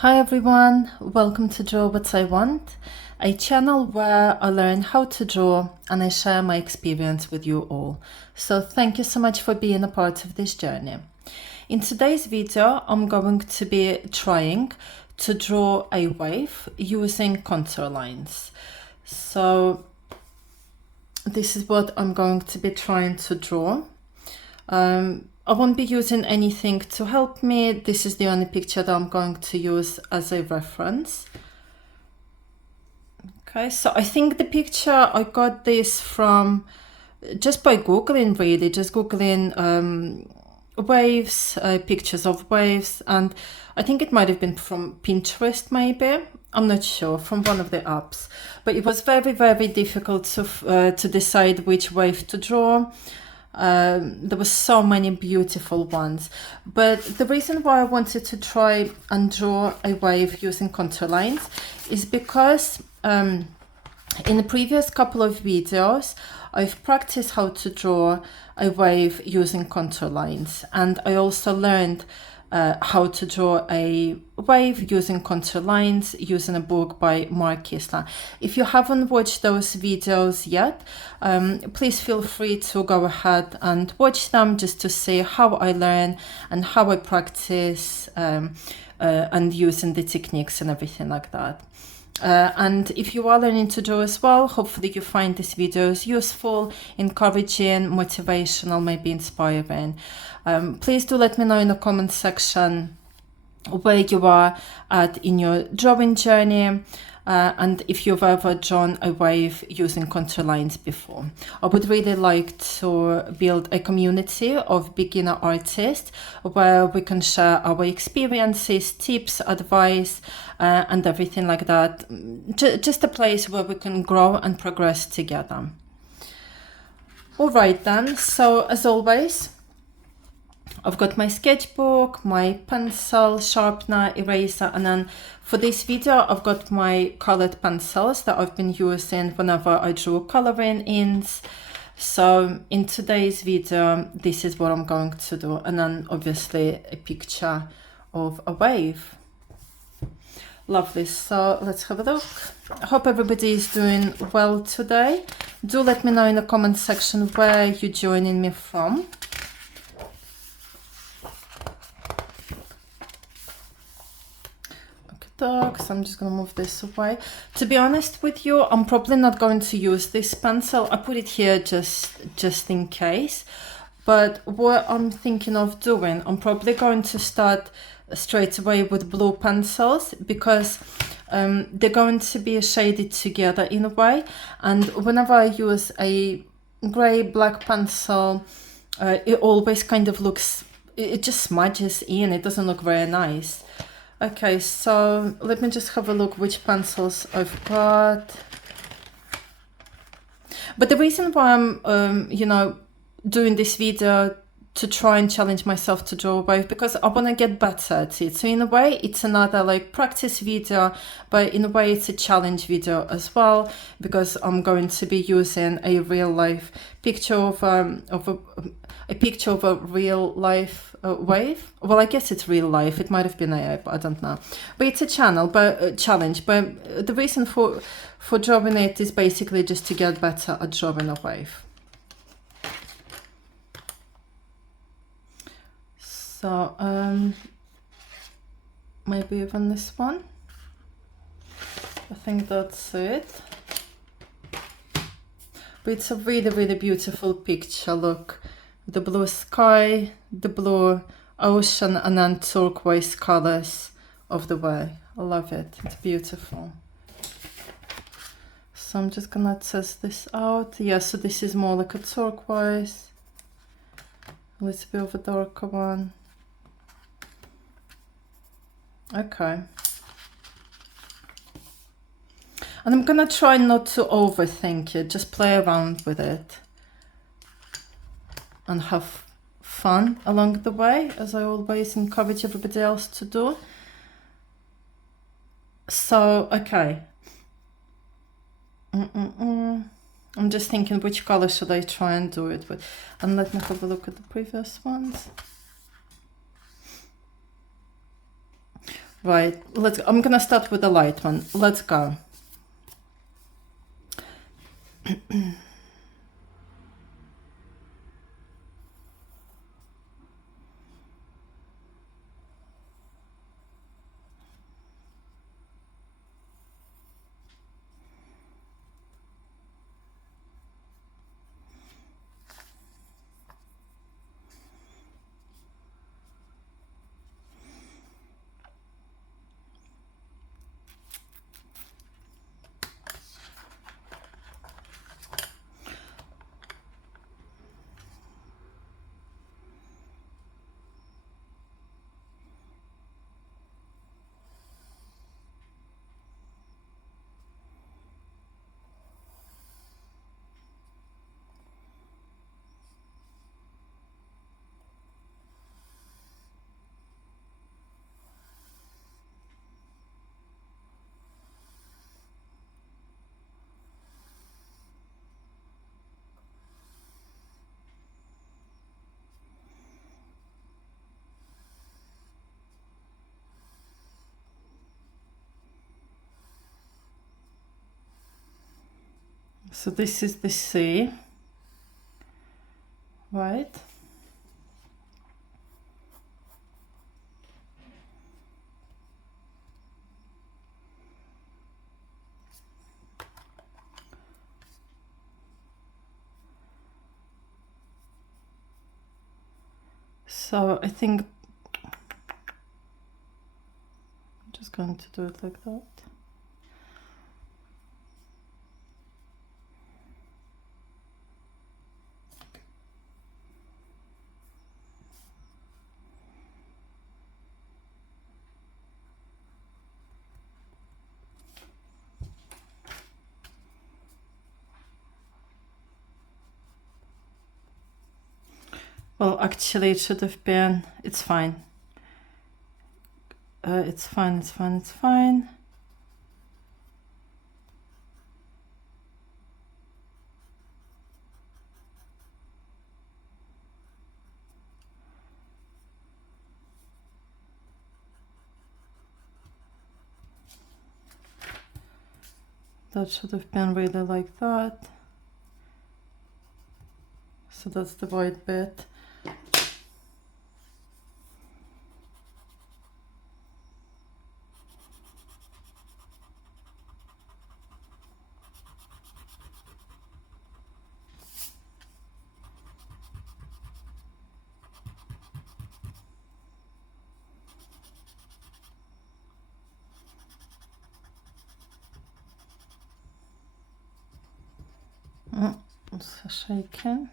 Hi everyone, welcome to Draw What I Want, a channel where I learn how to draw and I share my experience with you all. So thank you so much for being a part of this journey. In today's video, I'm going to be trying to draw a wave using contour lines. So this is what I'm going to be trying to draw. I won't be using anything to help me. This is the only picture that I'm going to use as a reference. Okay, so I think the picture, I got this from just by Googling, really, just Googling waves, pictures of waves, and I think it might have been from Pinterest, maybe. I'm not sure, from one of the apps. But it was very, very difficult to decide which wave to draw. There were so many beautiful ones, but the reason why I wanted to try and draw a wave using contour lines is because in the previous couple of videos I've practiced how to draw a wave using contour lines, and I also learned how to draw a wave using contour lines using a book by Mark Kisler. If you haven't watched those videos yet, please feel free to go ahead and watch them just to see how I learn and how I practice and using the techniques and everything like that. And if you are learning to draw as well, hopefully you find these videos useful, encouraging, motivational, maybe inspiring. Please do let me know in the comment section where you are at in your drawing journey, and if you've ever drawn a wave using contour lines before. I would really like to build a community of beginner artists where we can share our experiences, tips, advice, and everything like that. Just a place where we can grow and progress together. All right then, so as always, I've got my sketchbook, my pencil, sharpener, eraser, and then for this video I've got my colored pencils that I've been using whenever I draw coloring ins. So in today's video this is what I'm going to do, and then obviously a picture of a wave. Lovely, so let's have a look. I hope everybody is doing well today. Do let me know in the comment section where you're joining me from. So I'm just gonna move this away. To be honest with you, I'm probably not going to use this pencil. I put it here just in case. But what I'm thinking of doing, I'm probably going to start straight away with blue pencils, because they're going to be shaded together in a way. And whenever I use a grey black pencil, it always kind of looks, it just smudges in. It doesn't look very nice. Okay, so let me just have a look which pencils I've got. But the reason why I'm, doing this video to try and challenge myself to draw a wave, because I want to get better at it. So in a way, it's another like practice video, but in a way it's a challenge video as well, because I'm going to be using a real life picture of a picture of a real life wave. Well, I guess it's real life. It might have been AI, but I don't know. But it's a challenge. But the reason for drawing it is basically just to get better at drawing a wave. So maybe even this one. I think that's it. But it's a really, really beautiful picture. Look, the blue sky, the blue ocean, and then turquoise colors of the way. I love it. It's beautiful. So I'm just gonna test this out. Yeah, so this is more like a turquoise. A little bit of a darker one. Okay. And I'm gonna try not to overthink it, just play around with it and have fun along the way, as I always encourage everybody else to do. So, okay. I'm just thinking which color should I try and do it with. And let me have a look at the previous ones. Right, I'm gonna start with the light one. Let's go. So this is the sea, right? So I think I'm just going to do it like that. Well, actually, it should have been. It's fine. It's fine. It's fine. It's fine. That should have been really like that. So that's the white bit. It's shaking.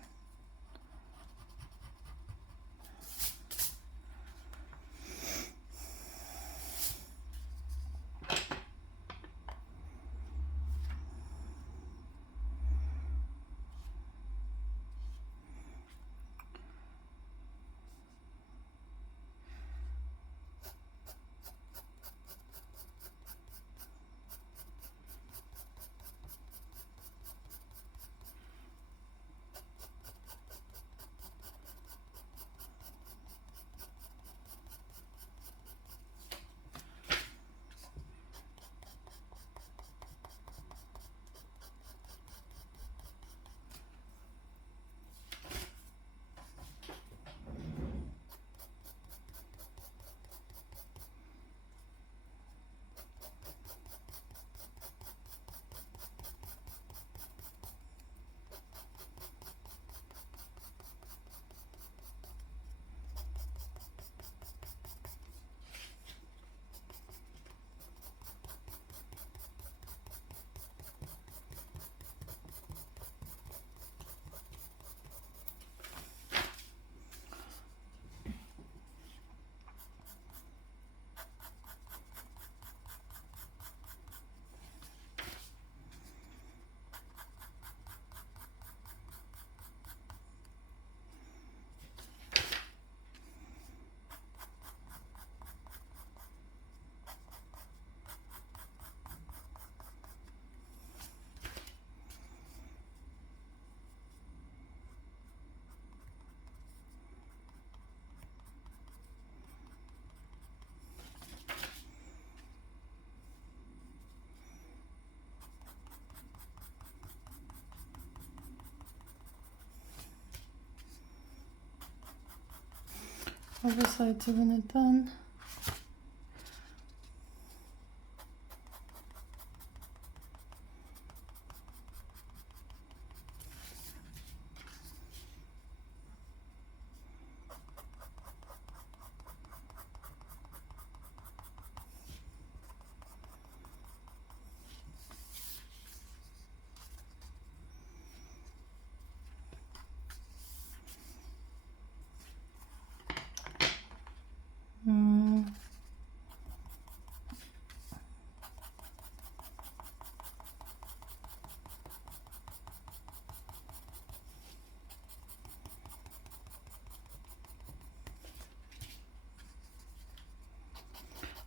How was I doing it then?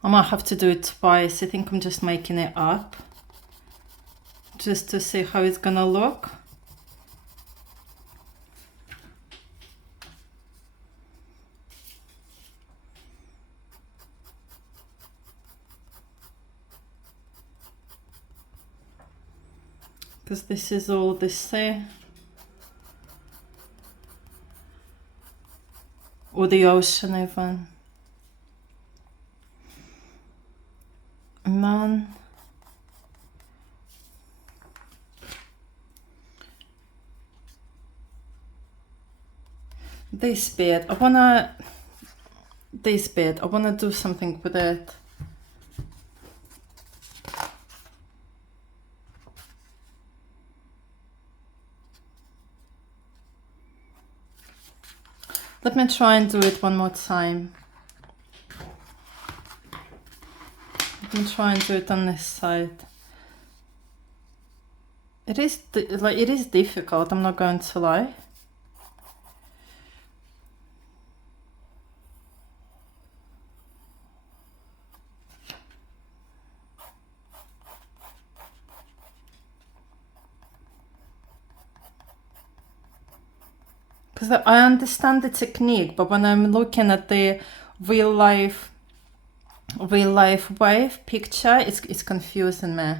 I might have to do it twice. I think I'm just making it up just to see how it's gonna look. Because this is all the sea or the ocean even. And then this bit, I wanna do something with it. Let me try and do it one more time. Let me try and do it on this side. It is difficult, I'm not going to lie. Because I understand the technique, but when I'm looking at the real life wave picture, it's confusing me.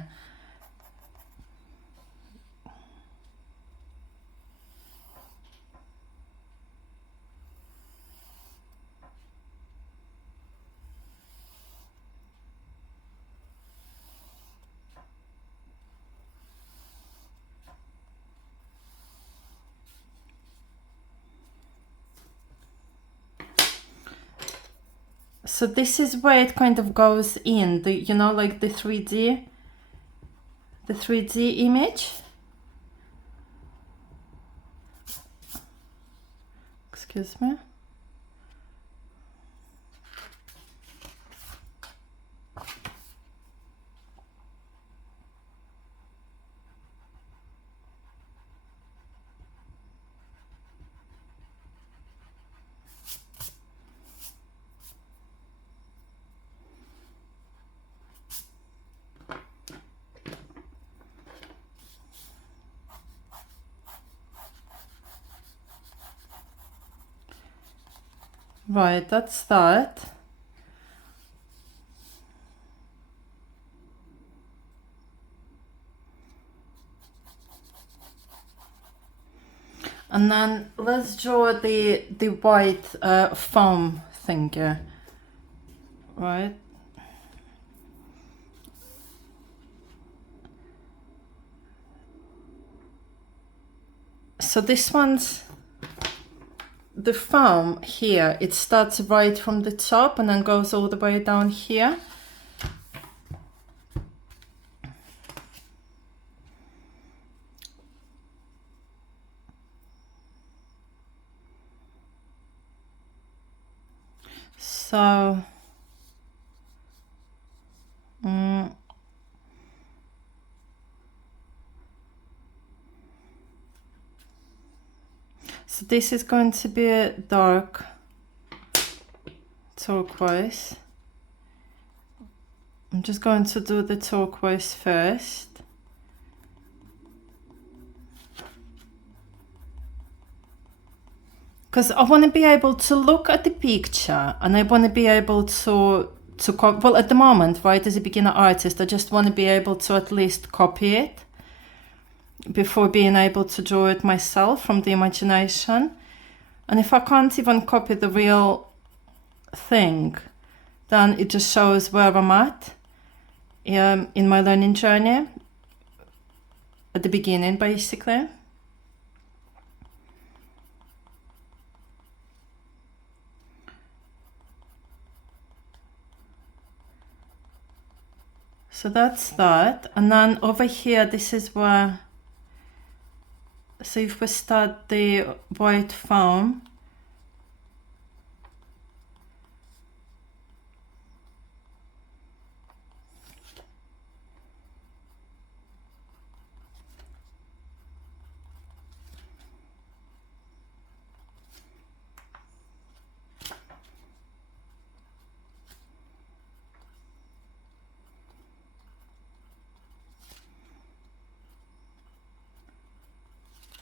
So this is where it kind of goes in, you know, like the 3D image. Excuse me. Right, that's that. And then let's draw the white foam thingy, right? So this one's the foam here, it starts right from the top and then goes all the way down here. So so this is going to be a dark turquoise. I'm just going to do the turquoise first. Because I want to be able to look at the picture and I want to be able to well, at the moment, right, as a beginner artist, I just want to be able to at least copy it before being able to draw it myself from the imagination. And if I can't even copy the real thing, then it just shows where I'm at in my learning journey at the beginning, basically. So that's that. And then over here, this is where, so if we start the white foam,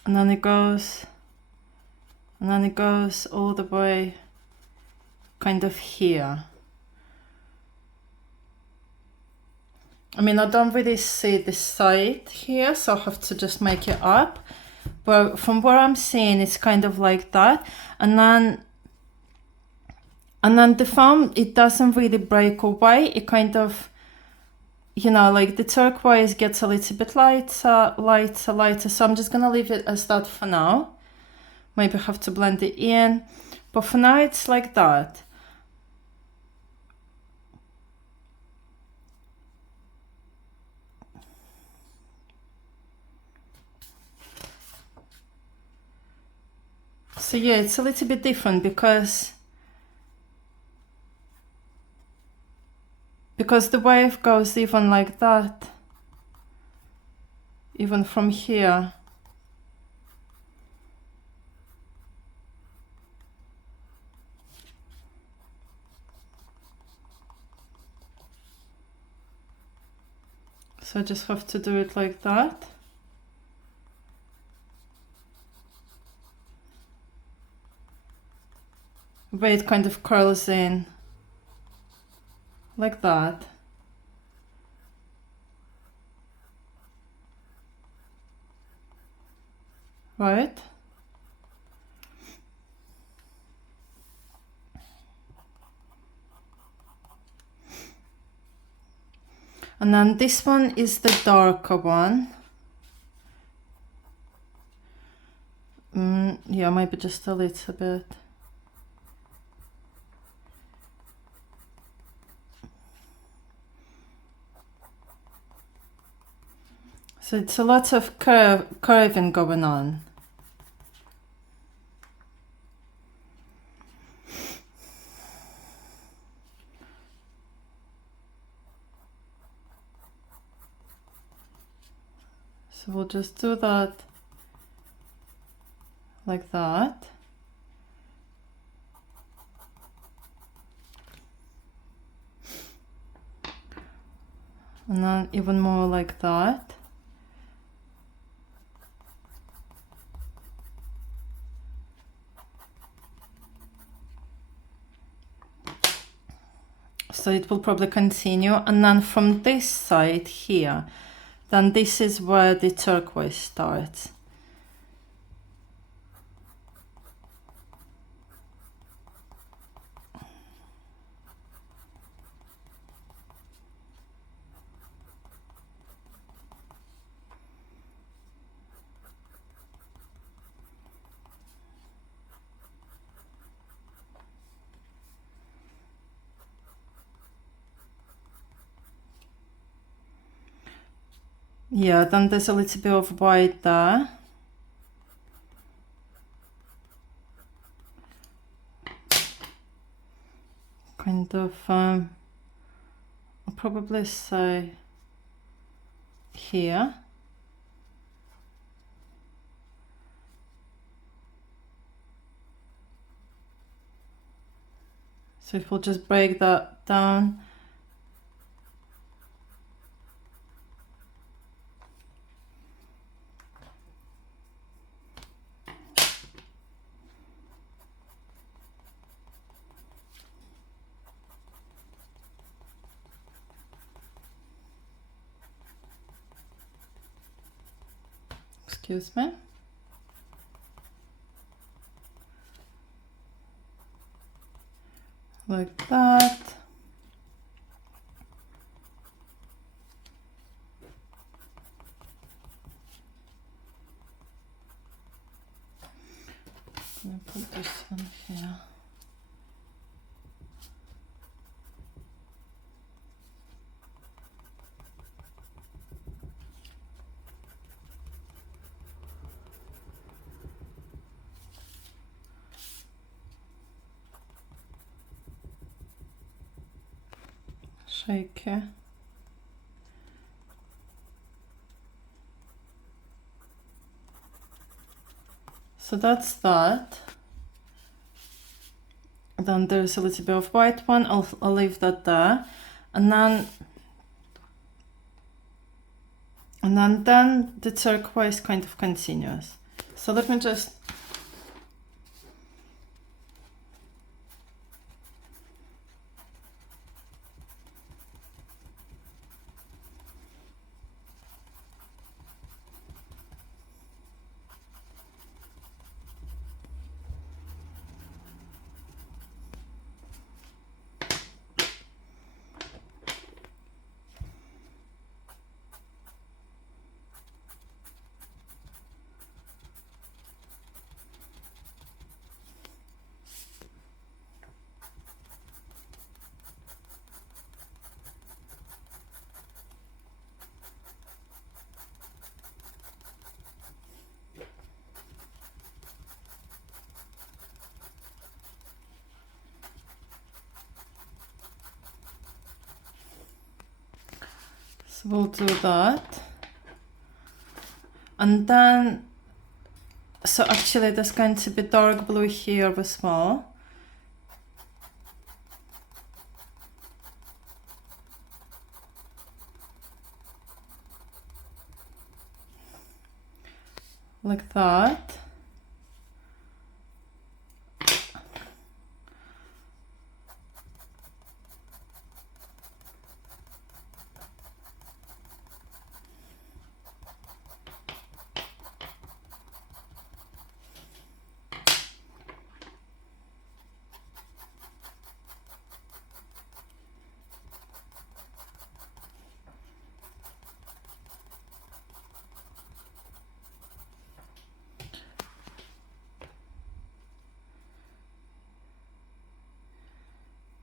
and then it goes, and then it goes all the way kind of here. I mean, I don't really see the side here, so I have to just make it up. But from what I'm seeing, it's kind of like that. And then the foam, it doesn't really break away. It kind of, you know, like the turquoise gets a little bit lighter. So I'm just gonna leave it as that for now. Maybe have to blend it in. But for now, it's like that. So yeah, it's a little bit different because the wave goes even like that, even from here. So I just have to do it like that. Where it kind of curls in like that. Right? And then this one is the darker one. Yeah, maybe just a little bit. So it's a lot of curving going on. So we'll just do that like that. And then even more like that. So it will probably continue. And then from this side here, then this is where the turquoise starts. Yeah, then there's a little bit of white there. Kind of, I'll probably say here. So if we'll just break that down. Excuse me. like that. I'm gonna put this one here. Shake it. So that's that. Then there's a little bit of white one. I'll leave that there, and then the turquoise kind of continues. So let me just so we'll do that. And then, so actually there's going to be dark blue here as well. Like that.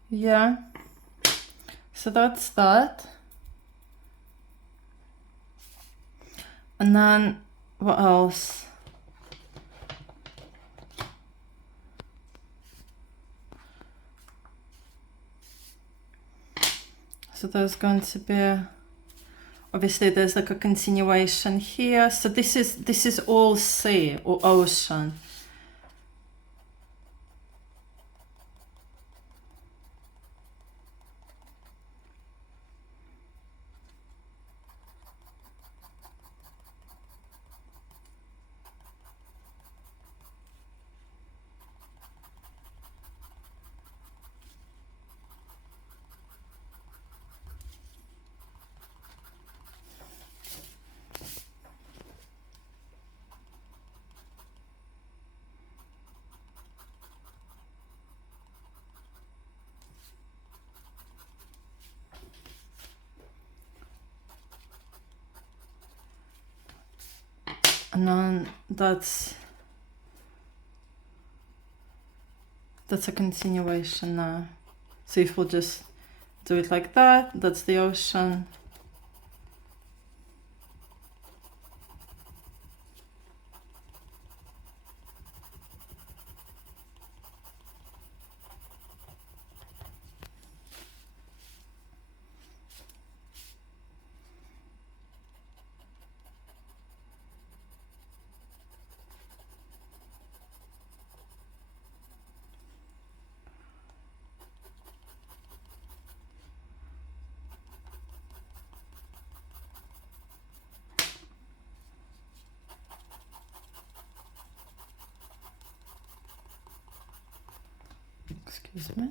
Yeah, so that's that. And then what else? So there's going to be, obviously there's like a continuation here. So this is all sea or ocean. And then that's a continuation now. So if we'll just do it like that, that's the ocean. Excuse me.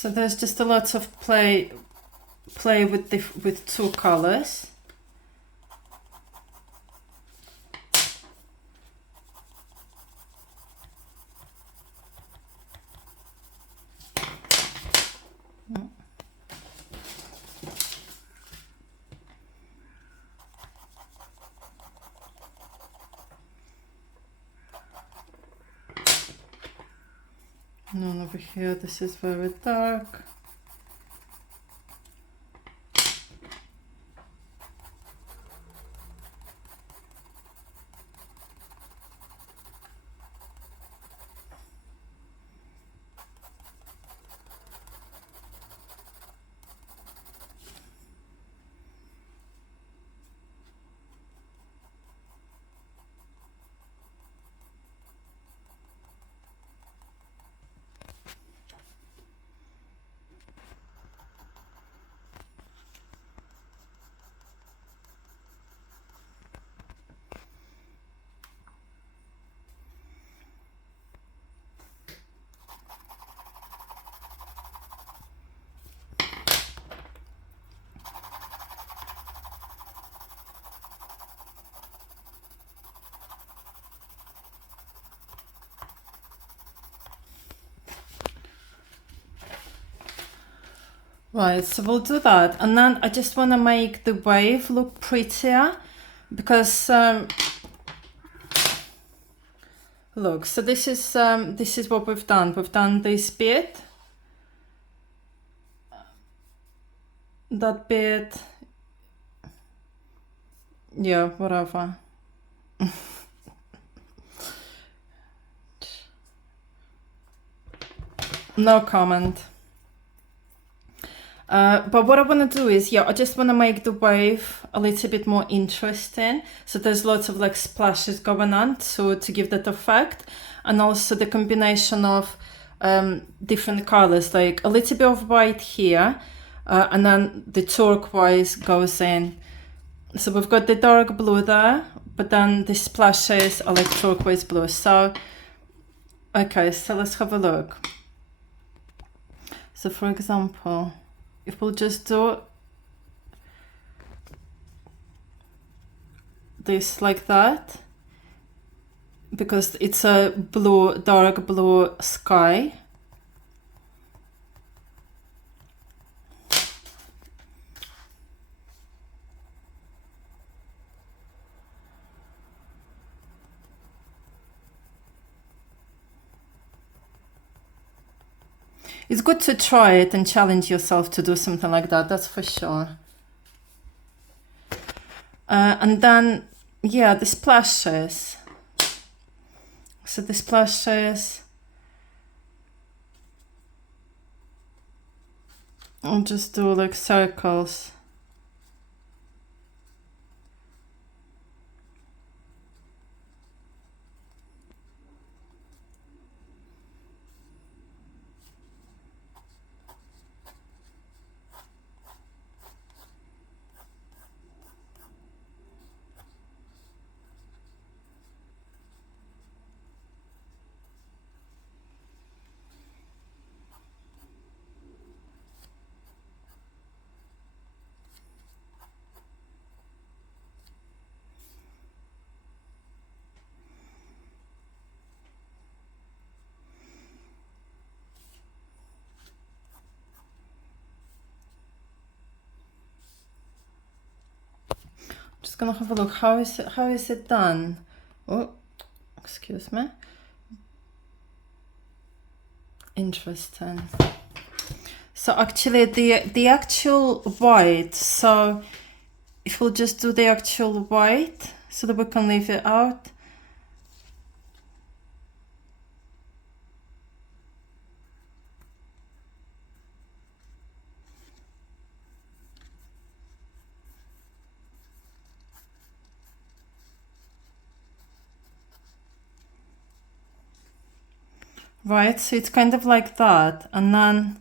So there's just a lot of play with two colors. And then over here, this is very dark. Right, so we'll do that. And then I just want to make the wave look prettier because look, so this is what we've done. We've done this bit, that bit, yeah, whatever. No comment. But what I want to do is, yeah, I just want to make the wave a little bit more interesting. So there's lots of like splashes going on, so to give that effect, and also the combination of different colors, like a little bit of white here, and then the turquoise goes in. So we've got the dark blue there, but then the splashes are like turquoise blue. So, okay, so let's have a look. So for example, if we'll just do this like that, because it's a blue, dark blue sky. It's good to try it and challenge yourself to do something like that, that's for sure. And then, yeah, the splashes. So the splashes, I'll just do like circles. Just gonna have a look. How is it done? Oh, excuse me. Interesting. So actually the actual white, so if we'll just do the actual white so that we can leave it out. Right, so it's kind of like that, and then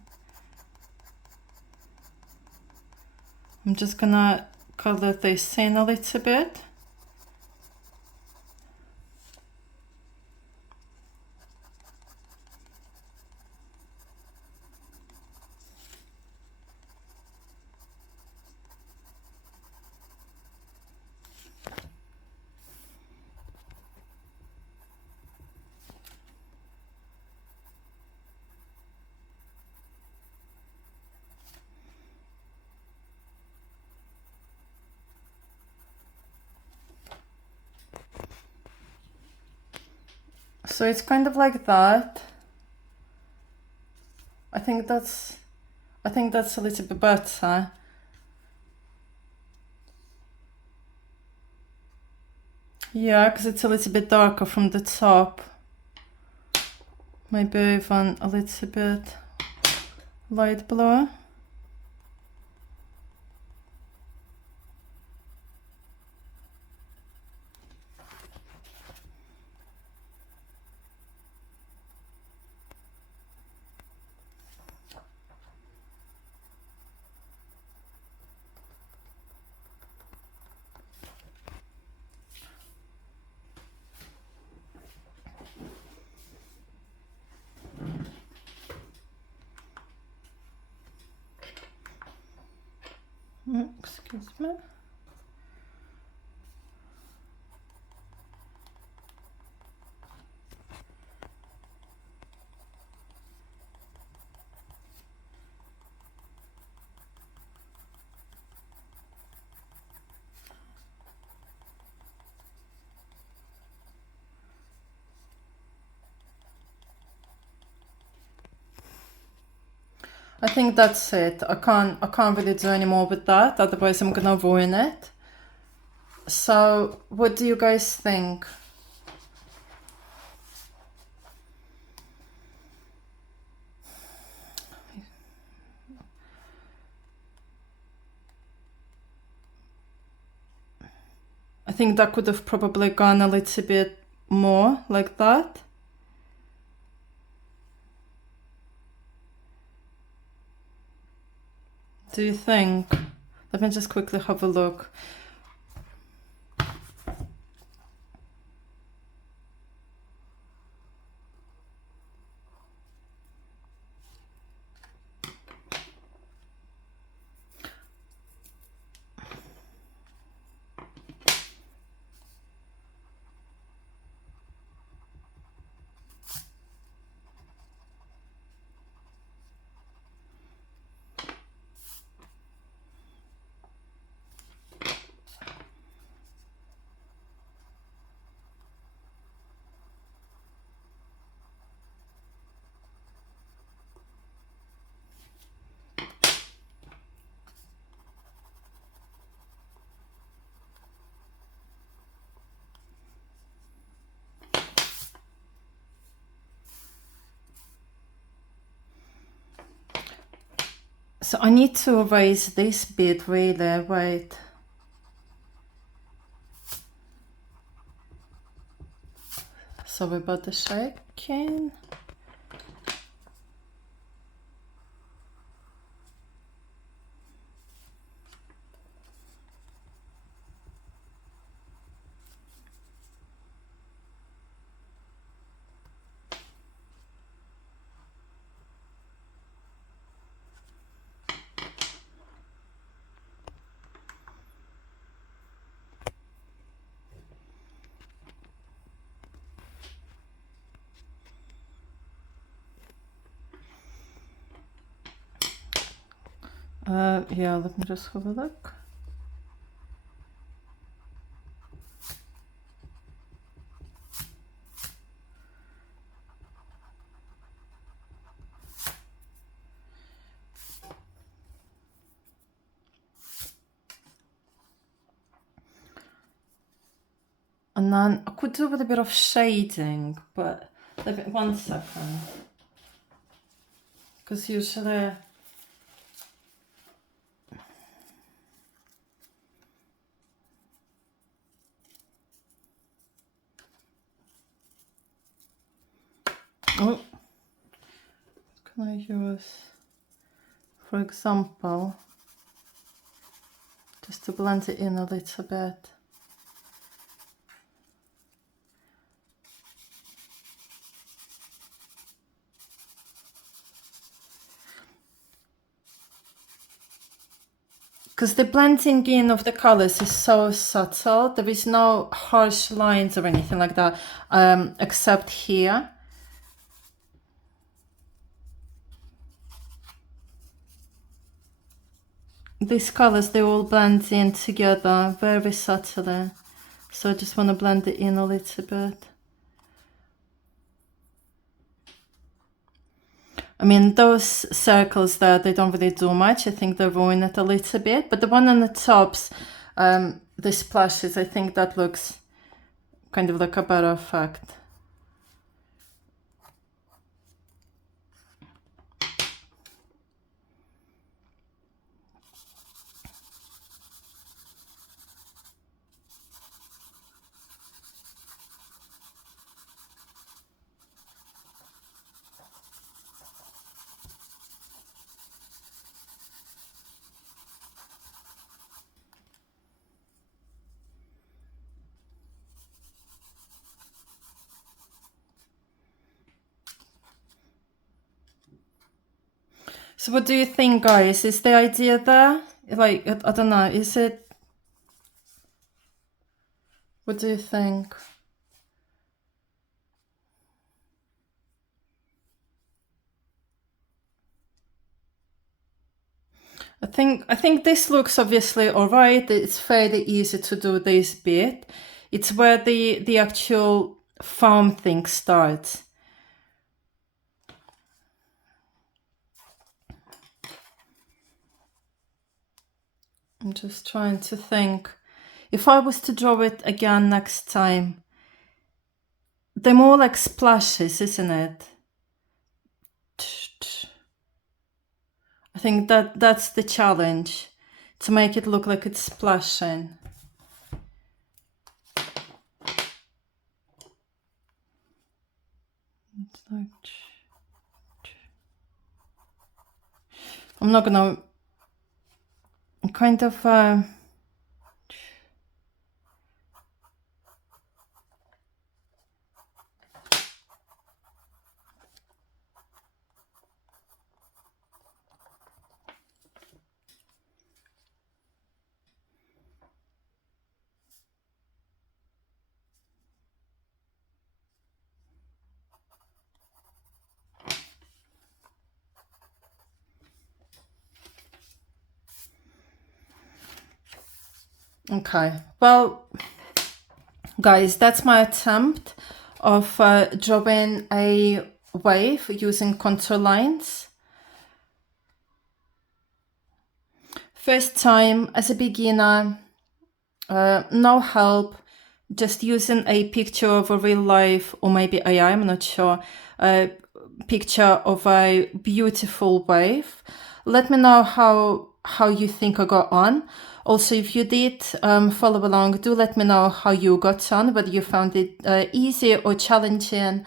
I'm just gonna color this in a little bit. So it's kind of like that. I think that's a little bit better. Yeah, because it's a little bit darker from the top. Maybe even a little bit light blue. Excuse me. I think that's it. I can't really do any more with that, otherwise I'm gonna ruin it. So what do you guys think? I think that could have probably gone a little bit more like that. Do you think? Let me just quickly have a look. So I need to erase this bit really, wait. Sorry about the shaking. Yeah, let me just have a look. And then I could do with a bit of shading, but let me, 1 second. Because usually what can I use? For example, just to blend it in a little bit. Because the blending in of the colors is so subtle, there is no harsh lines or anything like that, except here. These colors, they all blend in together very subtly. So I just want to blend it in a little bit. I mean, those circles there, they don't really do much. I think they ruin it a little bit. But the one on the tops, the splashes, I think that looks kind of like a better effect. So what do you think, guys? Is the idea there? Like, I don't know, is it? What do you think? I think this looks obviously alright. It's fairly easy to do this bit. It's where the actual foam thing starts. I'm just trying to think. If I was to draw it again next time, they're more like splashes, isn't it? I think that's the challenge, to make it look like it's splashing. I'm not gonna kind of okay, well, guys, that's my attempt of drawing a wave using contour lines. First time as a beginner, no help, just using a picture of a real life, or maybe AI, I'm not sure, picture of a beautiful wave. Let me know how you think I got on. Also, if you did follow along, do let me know how you got on, whether you found it easy or challenging.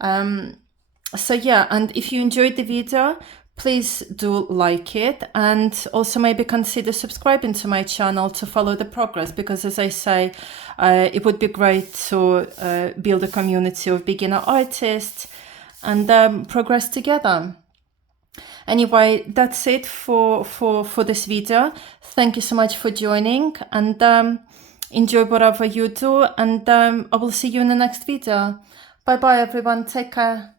So yeah, and if you enjoyed the video, please do like it, and also maybe consider subscribing to my channel to follow the progress, because as I say, it would be great to build a community of beginner artists and progress together. Anyway, that's it for this video. Thank you so much for joining, and enjoy whatever you do, and I will see you in the next video. Bye bye everyone, take care.